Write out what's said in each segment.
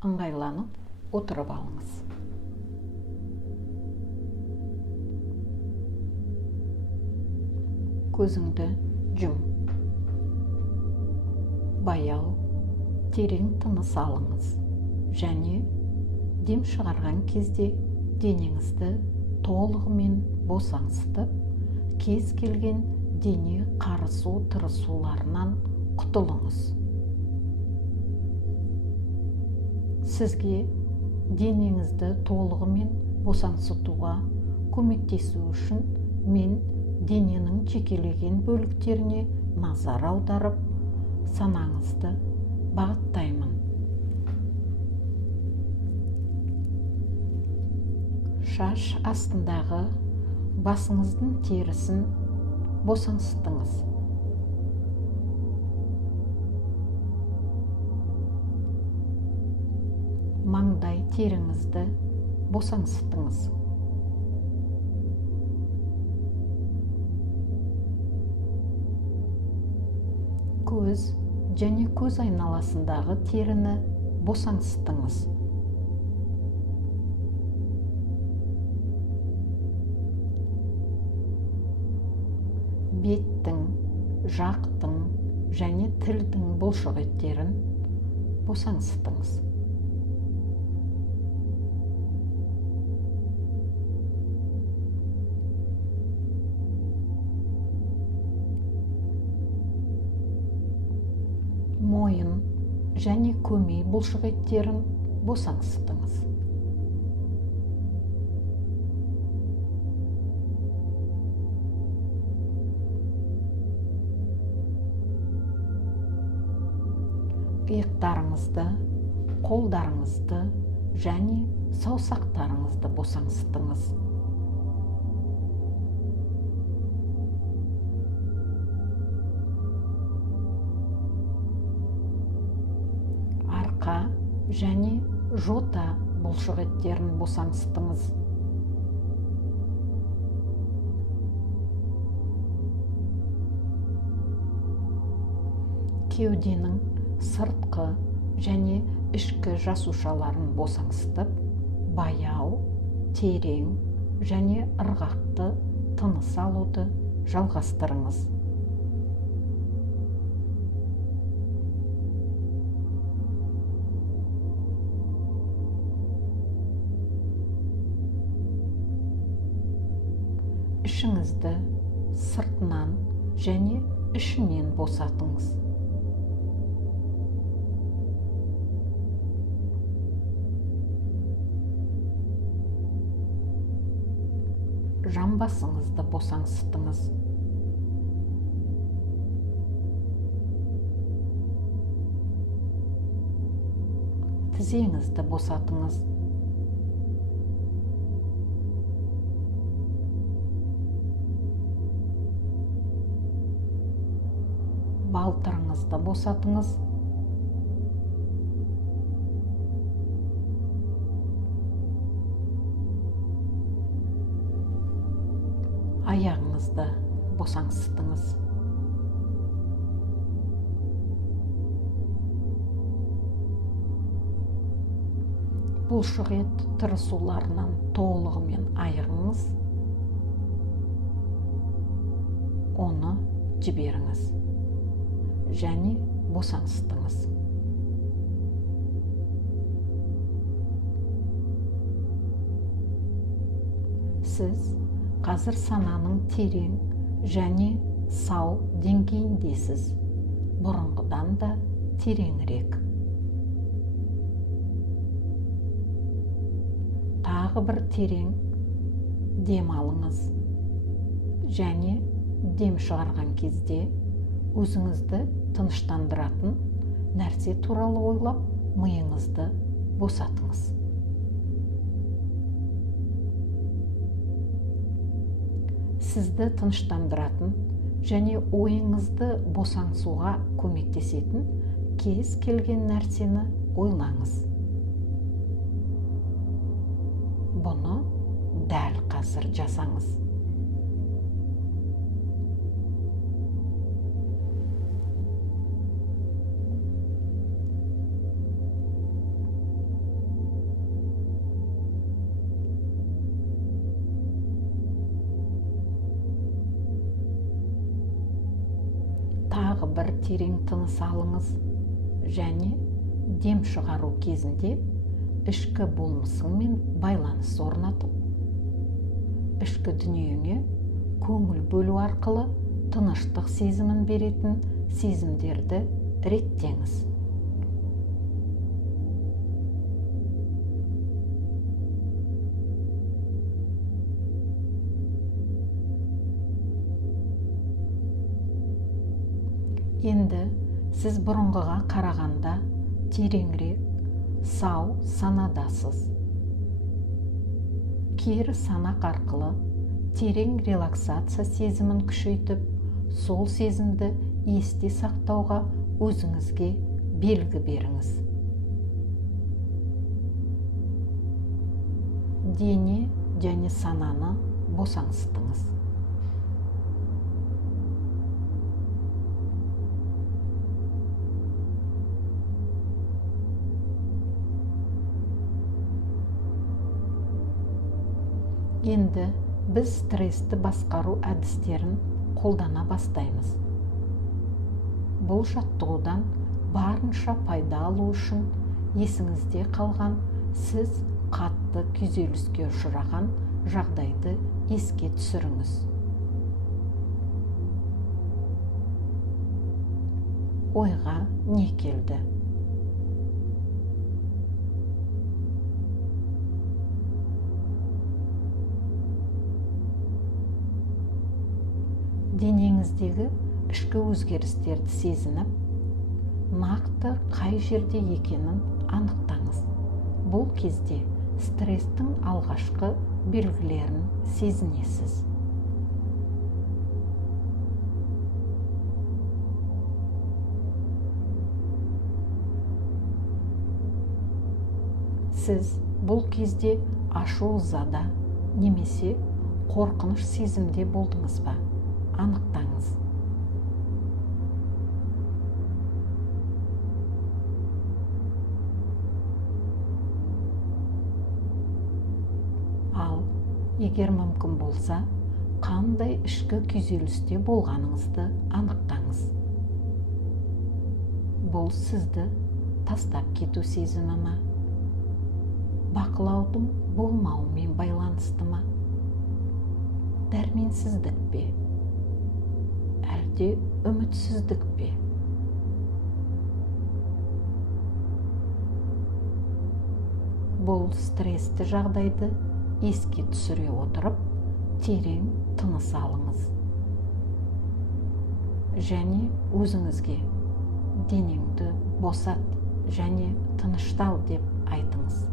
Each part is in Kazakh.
ыңғайланып отырып алыңыз. Көзіңді жұм. Баяу, терең тыныс алыңыз және дем шығарған кезде денеңізді толығымен босаңсытып, кез келген дене қарысу тырысуларынан құтылыңыз. Сізге денеңізді толығымен босаңсытуға көмектесу үшін мен дененің жекелеген бөліктеріне назар аударып, санаңызды бағыттаймын. Шаш астындағы басыңыздың терісін босаңсытыңыз. Маңдай теріңізді босаңсытыңыз. Көз және көз айналасындағы теріні босаңсытыңыз. Беттің, жақтың және тілдің бұлшық еттерін босаңсытыңыз. Мойын және көмей бұлшық еттерін босаңсытыңыз. Иықтарыңызды, қолдарыңызды және саусақтарыңызды босаңсытыңыз. Арқа және жота бұлшық еттерін босаңсытыңыз. Кеуденің сыртқы және ішкі жасушаларын босаңсытып, баяу, терең және ырғақты тыныс алуды жалғастырыңыз. Ішіңізді сыртынан және ішінен босатыңыз. Жамбасыңызды босаңсытыңыз. Тізеңізді босатыңыз. Балтырыңызды босатыңыз. Аяғыңызды босаңсытыңыз. Бұлшық ет тырысуларынан толығымен айығыңыз. Оны жіберіңіз және босаңсытыңыз. Сіз қазір сананың терең және сау деңгейіндесіз, бұрынғыдан да тереңірек. Тағы бір терең дем алыңыз және дем шығарған кезде өзіңізді тыныштандыратын нәрсе туралы ойлап, миыңызды босатыңыз. Сізді тыныштандыратын және ойыңызды босаңсуға көмектесетін кез келген нәрсені ойлаңыз. Бұны дәл қазір жасаңыз. тағы бір терең тыныс алыңыз және дем шығару кезінде ішкі болмысыңмен байланыс орнатып, ішкі дүниеңе көңіл бөлу арқылы тыныштық сезімін беретін сезімдерді реттеңіз. Енді сіз бұрынғыға қарағанда тереңірек, сау санадасыз. Кері санақ арқылы терең релаксация сезімін күшейтіп, сол сезімді есте сақтауға өзіңізге белгі беріңіз. Дене және сананы босаңсытыңыз. Енді біз стрессті басқару әдістерін қолдана бастаймыз. Бұл жаттығудан барынша пайда алу үшін есіңізде қалған сіз қатты күйзеліске ұшыраған жағдайды еске түсіріңіз. Ойға не келді? Денеңіздегі ішкі өзгерістерді сезініп, нақты қай жерде екенін анықтаңыз. Бұл кезде стресстің алғашқы белгілерін сезінесіз. Сіз бұл кезде ашу-ызада немесе қорқыныш сезімде болдыңыз ба? Анықтаңыз. Ал егер мүмкін болса, қандай ішкі күйзелісте болғаныңызды анықтаңыз. Бұл сізді тастап кету сезімі ме? Бақылаудың болмауымен байланысты ма? Дәрменсіздік пе? Әлде үмітсіздік пе? Бұл стрессті жағдайды еске түсіре отырып, терең тыныс алыңыз. Және өзіңізге денеңді босат және тыныштал деп айтыңыз.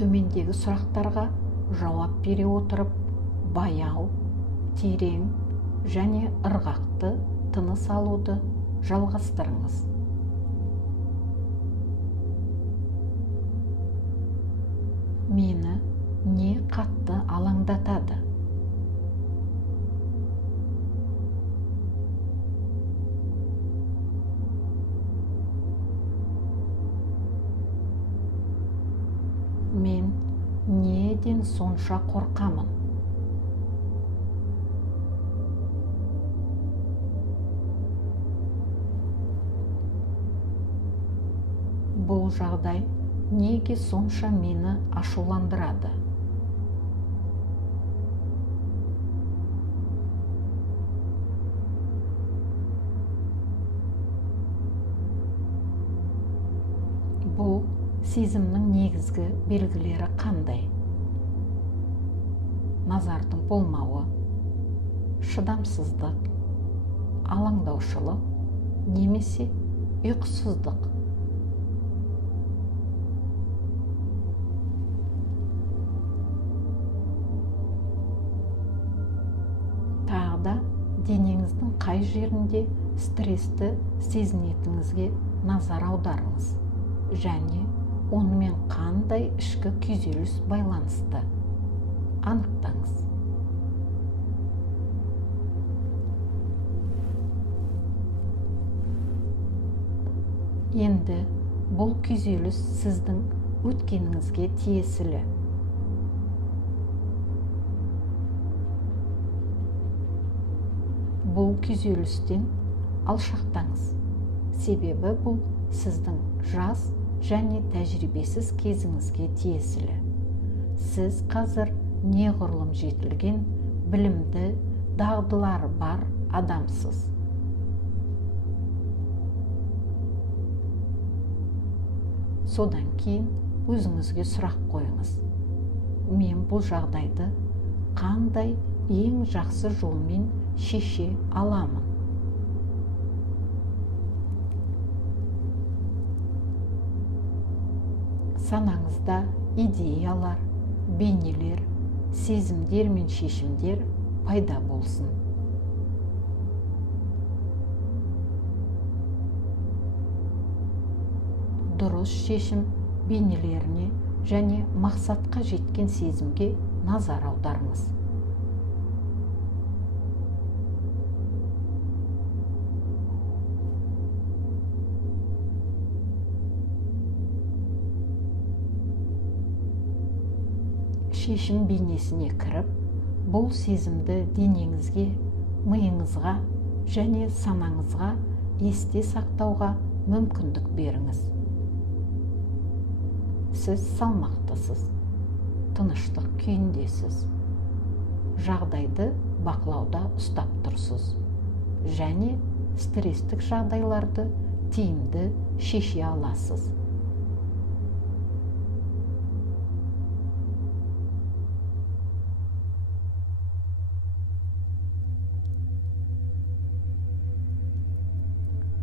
Төмендегі сұрақтарға жауап бере отырып, баяу, терең және ырғақты тыныс алуды жалғастырыңыз. Мені не қатты алаңдатады? Мен неден сонша қорқамын? Бұл жағдай неге сонша мені ашуландырады? Бұл сезімнің негізгі белгілері қандай? Назардың болмауы, шыдамсыздық, алаңдаушылық немесе ұйқысыздық. Тағы да денеңіздің қай жерінде стрессті сезінетініңізге назар аударыңыз және онымен қандай ішкі күйзеліс байланысты анықтаңыз. Енді бұл күйзеліс сіздің өткеніңізге тиесілі. Бұл күйзелістен алшақтаңыз. Себебі бұл сіздің жас және тәжірибесіз кезіңізге тиесілі. Сіз қазір неғұрлым жетілген, білімді, дағдылары бар адамсыз. Содан кейін өзіңізге сұрақ қойыңыз. Мен бұл жағдайды қандай ең жақсы жолмен шеше аламын? Санаңызда идеялар, бейнелер, сезімдер мен шешімдер пайда болсын. Дұрыс шешім бейнелеріне және мақсатқа жеткен сезімге назар аударыңыз. Шешім бейнесіне кіріп, бұл сезімді денеңізге, миыңызға және санаңызға есте сақтауға мүмкіндік беріңіз. Сіз салмақтысыз, тыныштық күйіндесіз, жағдайды бақылауда ұстап тұрсыз және стресстік жағдайларды тиімді шеше аласыз.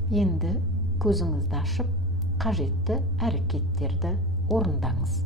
Енді көзіңізді ашып, қажетті әрекеттерді орындаңыз.